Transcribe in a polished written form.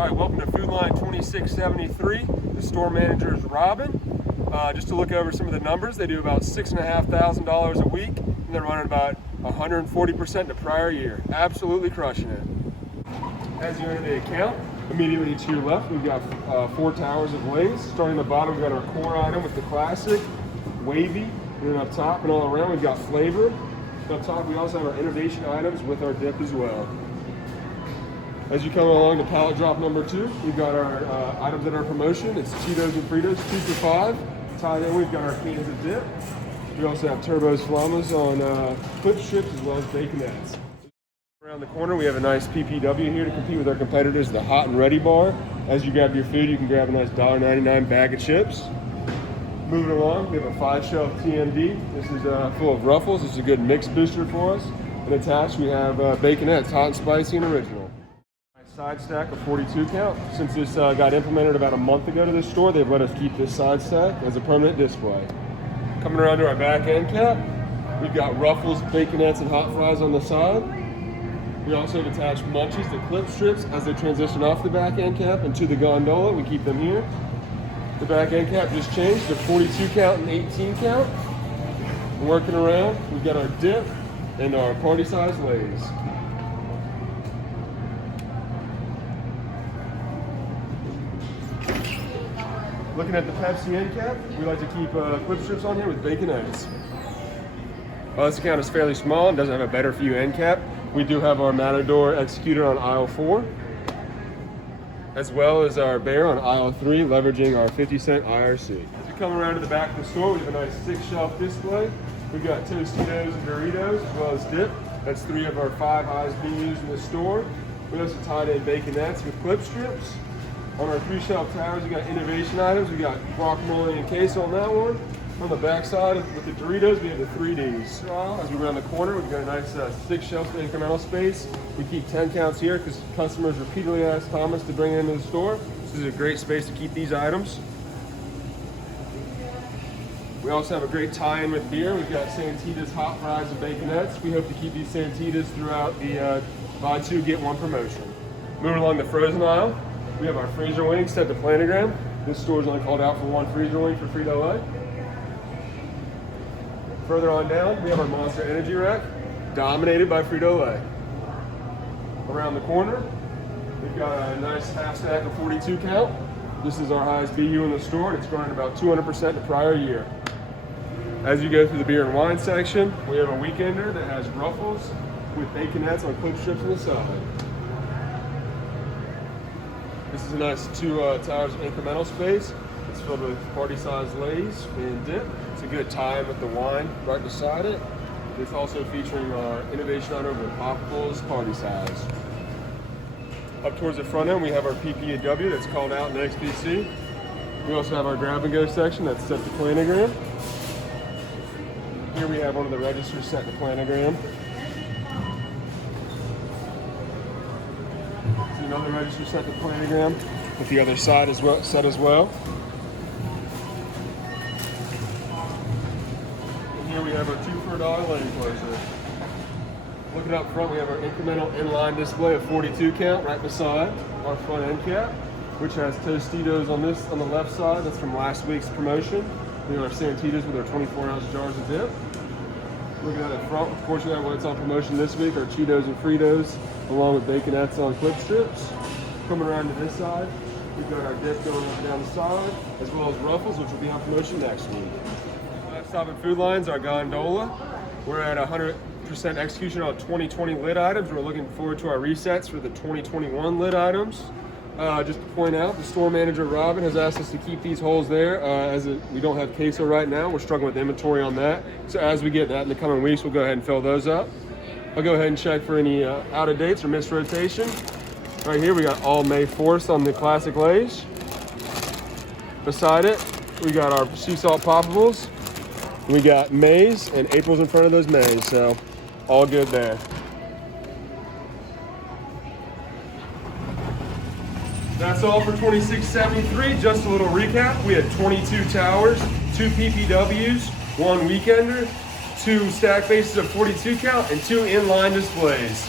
All right, welcome to Food Line 2673. The store manager is Robin. Just to look over some of the numbers, they do about $6,500 a week, and they're running about 140% the prior year. Absolutely crushing it. As you enter the account, immediately to your left, we've got 4 towers of lays. Starting at the bottom, we've got our core item with the classic, wavy, and then up top and all around, we've got flavor. Up top, we also have our innovation items with our dip as well. As you come along to pallet drop number 2, we've got our items that are promotion. It's Cheetos and Fritos, 2 for $5. Tied in, we've got our cans of dip. We also have turbos, flamas on clip strips as well as baconettes. Around the corner, we have a nice PPW here to compete with our competitors, the Hot and Ready bar. As you grab your food, you can grab a nice $1.99 bag of chips. Moving along, we have a 5-shelf TMD. This is full of Ruffles. It's a good mix booster for us. And attached, we have baconettes, hot and spicy and original. Side stack of 42 count. Since this got implemented about a month ago to this store, they've let us keep this side stack as a permanent display. Coming around to our back end cap, we've got Ruffles, baconettes, and hot fries on the side. We also have attached munchies, the clip strips, as they transition off the back end cap into the gondola. We keep them here. The back end cap just changed to 42 count and 18 count. Working around, we've got our dip and our party size lays. Looking at the Pepsi end cap, we like to keep clip strips on here with baconettes. While this account is fairly small and doesn't have a better for you end cap, we do have our Matador executed on aisle 4, as well as our Bear on aisle 3, leveraging our 50-cent IRC. As we come around to the back of the store, we have a nice 6-shelf display. We've got Tostitos and Doritos, as well as dip. That's 3 of our 5 highest BUs in the store. We also tied in baconettes with clip strips. On our 3-shelf towers, we got innovation items. We got guacamole and queso on that one. On the back side with the Doritos, we have the 3Ds. As we round the corner, we've got a nice 6-shelf incremental space. We keep 10 counts here because customers repeatedly ask Thomas to bring it into the store. This is a great space to keep these items. We also have a great tie-in with beer. We've got Santitas hot fries and baconettes. We hope to keep these Santitas throughout the buy 2, get 1 promotion. Moving along the frozen aisle, we have our freezer wings set to planogram. This store is only called out for 1 freezer wing for Frito-Lay. Further on down, we have our Monster Energy rack, dominated by Frito-Lay. Around the corner, we've got a nice half stack of 42 count. This is our highest BU in the store, and it's growing about 200% the prior year. As you go through the beer and wine section, we have a weekender that has Ruffles with baconettes on clip strips on the side. This is a nice 2 towers of incremental space. It's filled with party-sized lays and dip. It's a good tie with the wine right beside it. It's also featuring our innovation item with popsicles, party size. Up towards the front end, we have our PPW that's called out in the XPC. We also have our grab-and-go section that's set to planogram. Here we have one of the registers set to planogram. Another register set to planogram with the other side as well, set as well. And here we have our 2 for $1 lane closer. Looking up front, we have our incremental inline display of 42 count right beside our front end cap, which has Tostitos on the left side. That's from last week's promotion. We have our Santitas with our 24-ounce jars of dip. Looking at it front, of course, we have what's on promotion this week, our Cheetos and Fritos, along with baconettes on clip strips. Coming around to this side, we've got our dip going up and down the side, as well as Ruffles, which will be on promotion next week. Last stop at Food Line's our gondola. We're at 100% execution on 2020 lid items. We're looking forward to our resets for the 2021 lid items. Just to point out, the store manager, Robin, has asked us to keep these holes there we don't have queso right now. We're struggling with inventory on that. So as we get that in the coming weeks, we'll go ahead and fill those up. I'll go ahead and check for any out of dates or missed rotation. Right here, we got all May 4th on the classic lays. Beside it, we got our sea salt poppables. We got Mays and April's in front of those Mays, so all good there. That's all for 2673. Just a little recap. We had 22 towers, 2 PPWs, 1 weekender, 2 stack bases of 42 count, and 2 inline displays.